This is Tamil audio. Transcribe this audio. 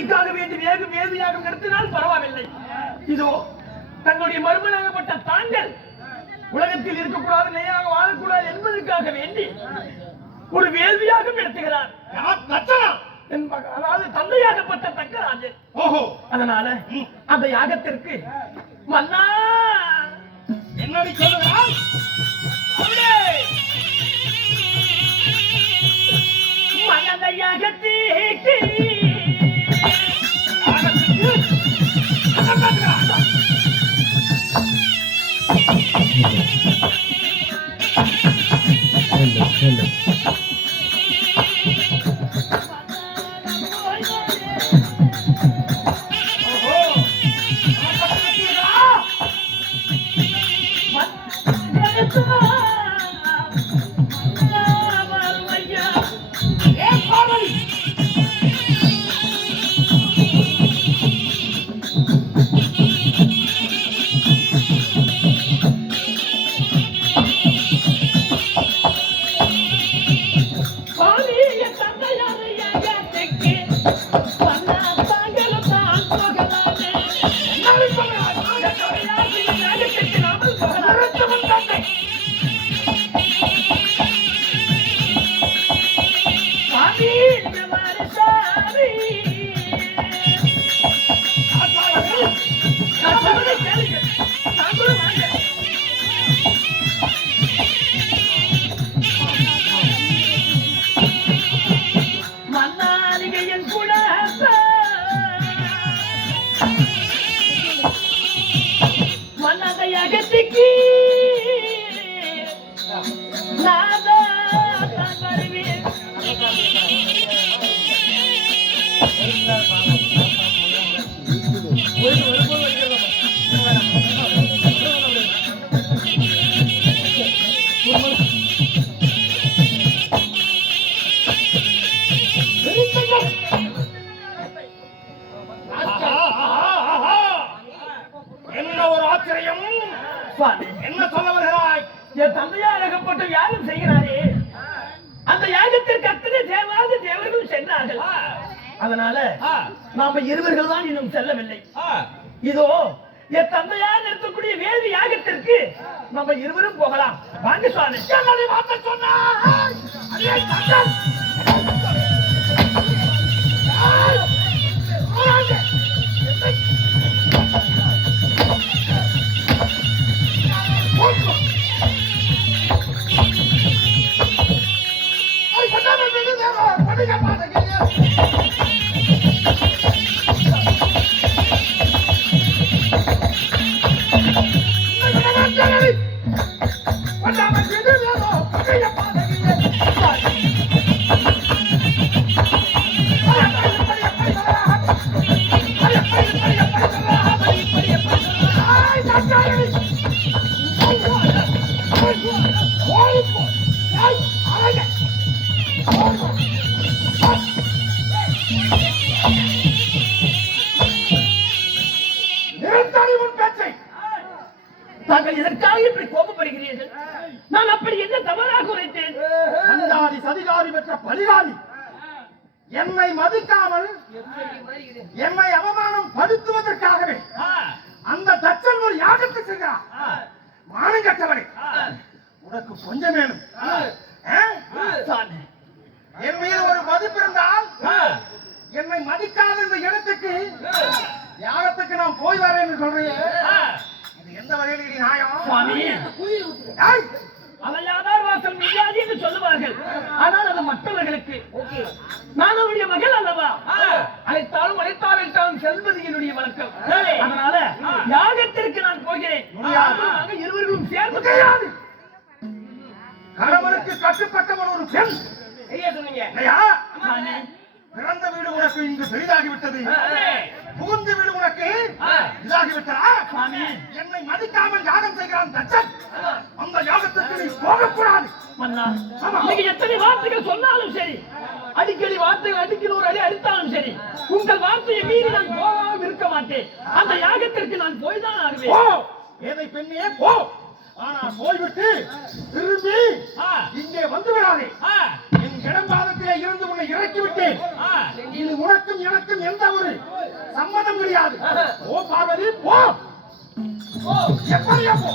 தந்தைக்காக வேண்டி வேறு வேதியாக நடத்தினால் பரவாயில்லை. இதோ தங்களுடைய மருமனாகப்பட்ட தாங்கள் உலகத்தில் இருக்கக்கூடாது நிலையாக வாழக்கூடாது என்பதற்காக வேண்டி ஒரு வேள்வியாக நடத்துகிறார். அதாவது தந்தையாகப்பட்ட தக்கராஜன் ஓஹோ. அதனால அந்த யாகத்திற்கு ஓஹோ 来。அதனால நாம இருவர்கள் தான் இன்னும் செல்லவில்லை. ஆ. இதோ என் தந்தையார் நிறுத்தக்கூடிய வேள்வி யாகத்திற்கு நம்ம இருவரும் போகலாம். வாங்க சுவாமி. என்னடி வார்த்தை தாங்கள் எதற்காக இப்படி கோபப்படுகிறீர்கள்? நான் அப்படி என்ன தவறாக உரைத்தேன்? சதிகாரி பெற்ற பலிகாரி என்னை மதிக்காமல் என்னை அவமானம் படுத்துவதற்காகவே அந்த தச்சன் ஒரு யாகத்தை செய்கிறார். மானம் கட்டவனே. உனக்கு கொஞ்சம் வேணும் ஆ? சாமி, என் மீது ஒரு மதிப்பு இருந்தால் என்னை மதிக்காத இந்த இடத்துக்கு யாகத்துக்கு நான் போய் வரேன் என்று சொல்றீங்க இது எந்த வகையில் இது வாசல் மிகாது என்று சொல்லுவார்கள். ஆனால் அது மற்றவர்களுக்கு. நான் அவருடைய மகள் அல்லவா? அழைத்தாலும் அழைத்தாவிட்டாலும் செல்வது என்னுடைய வழக்கம். அதனால யாகத்திற்கு நான் போகிறேன். இருவர்களும் சேர்ந்து முடியாது கணவனுக்கு கட்டுப்பட்டவன் ஒரு பெண். சொன்னீங்க. பிறந்த வீடு உனக்கு இங்கு பெரிதாகிவிட்டது. புகுந்த வீடு உனக்கு. இதாகிவிட்டதா? சாமி என்னை மதிக்காமல் யாகம் செய்கிறான் தச்சன். அந்த யாகத்துக்கு நீ போகக்கூடாது. மன்னா. நீங்க எத்தனை வார்த்தைகள் சொன்னாலும் சரி அடிக்கடி வார்த்தைகள் அடிக்கிற ஒரு அடி அடித்தாலும் சரி உங்கள் வார்த்தையை மீறி நான் போகாமல் இருக்க மாட்டேன். அந்த யாகத்திற்கு நான் போய் தான் போ. ஆகுவேன் ஏதை பெண்ணே போ. ஆனா போய்விட்டு திரும்பி இங்கே வந்து விடாதே என் இடம்பாதத்திலே இருந்து உன்னை இறக்கி விட்டேன் இது உனக்கும் எனக்கும் எந்த ஒரு சம்மதம் கிடையாது. ஓ பார்வதி போ எப்படியா போ?